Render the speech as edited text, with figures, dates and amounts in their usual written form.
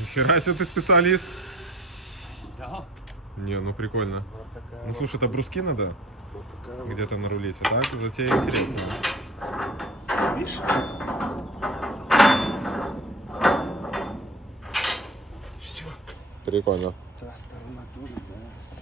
Нихера себе ты специалист. Да. Не, ну прикольно. Вот такая Ну вот, слушай, это бруски надо вот такая вот. где-то нарулить, а так затея интересная. Видишь? Все. Прикольно. Та сторона тоже, да.